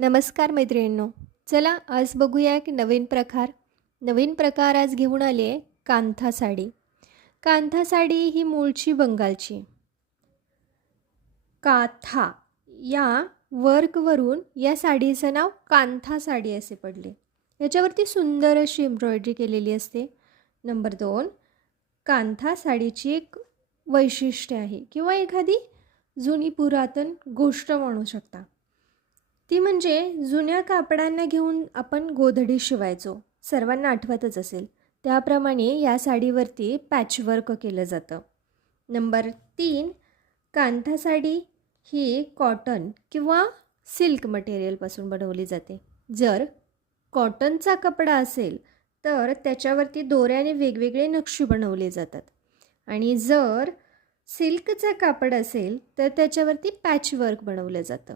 नमस्कार मैत्रिणींनो. चला आज बघूया एक नवीन प्रकार आज घेऊन आले आहे कांथा साडी. कांथा साडी ही मूळची बंगालची. काथा या वर्कवरून या साडीचं नाव कांथा साडी असे पडले. याच्यावरती सुंदर अशी एम्ब्रॉयडरी केलेली असते. नंबर 2, कांथा साडीची एक वैशिष्ट्य आहे किंवा एखादी जुनी पुरातन गोष्ट म्हणू शकता. ती म्हणजे जुन्या कापडांना घेऊन आपण गोधडी शिवायचो. सर्वांना आठवतच असेल. त्याप्रमाणे या साडीवरती पॅचवर्क केलं जातं. नंबर 3, कांथा साडी ही कॉटन किंवा सिल्क मटेरियलपासून बनवली जाते. जर कॉटनचा कपडा असेल तर त्याच्यावरती दोऱ्याने वेगवेगळे नक्षी बनवले जातात आणि जर सिल्कचं कापड असेल तर त्याच्यावरती पॅचवर्क बनवलं जातं.